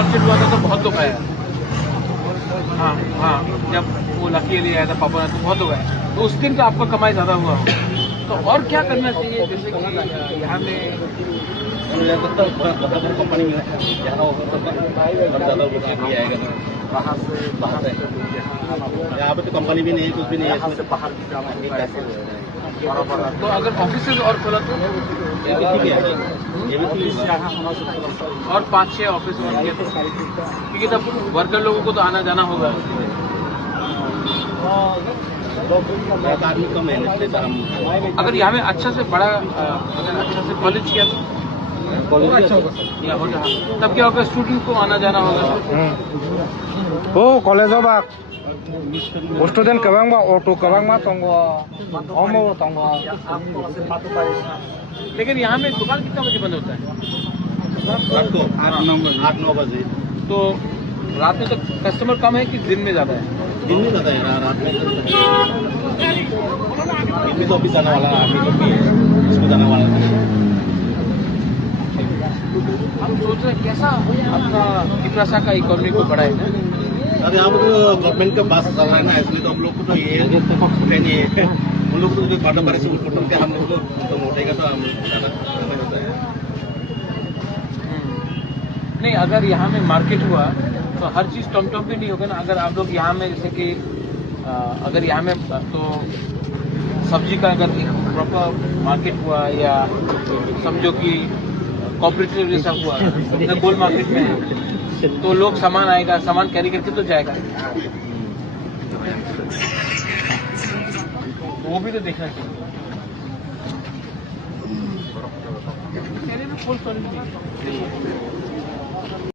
Concert हुआ था तो बहुत लोग आया। हाँ हाँ, जब वो लकी अली आया था पापा तो बहुत लोग आए, तो उस दिन का आपका कमाई ज़्यादा हुआ हो। तो और क्या करना चाहिए, जैसे कि यहाँ में कंपनी में ज़्यादा होगा तो ज़्यादा रुपये आएगा। बाहर से यहाँ पे तो कंपनी भी नहीं है, कुछ भी नहीं है, इसमें से बाहर भी जाना है कैसे। तो अगर ऑफिस और खोला तो ये भी ठीक है, और 5-6 ऑफिस होंगे तो, क्योंकि तब वर्कर लोगों को तो आना जाना होगा। आदमी कम मेहनत लेता हम। अगर यहाँ में अच्छा से बड़ा अगर अच्छा से कॉलेज किया तो अच्छा होगा, तब क्या होगा, स्टूडेंट को आना जाना होगा। ओ कॉलेज बा स्टूडेंट कबांग बा ऑटो कबांग मा तंगो ओमो तंगो। लेकिन यहाँ में दुकान कितना बजे बंद होता है? रात को 8-9 बजे। तो रात में तो कस्टमर कम है कि दिन में ज़्यादा है? दिन में ज़्यादा है, रात में दिन में तो ऑफिस जाने वाला है, आदमी तो भी इसको जाने वाला है। हम सोच रहे हैं कैसा अपना पिपरासा का इकोनॉमी को बढ़ाएगा। अरे यहाँ पर तो गवर्नमेंट का बस चल रहा है ना, इसलिए तो हम लोग को तो ये नहीं है, उन लोग को तो बारे से उठ के हम लोग को तो उठेगा तो हम होता है। नहीं, अगर यहाँ में मार्केट हुआ तो हर चीज़ टॉम भी नहीं होगा ना। अगर आप लोग यहाँ में जैसे कि अगर यहाँ में तो सब्जी का अगर एक प्रॉपर मार्केट हुआ, या समझो कि कॉपरेटिव जैसा हुआ ना, गोल मार्केट में है, तो लोग सामान आएगा, सामान कैरी करके तो जाएगा, वो भी तो देखना चाहिए। मेरे में फुल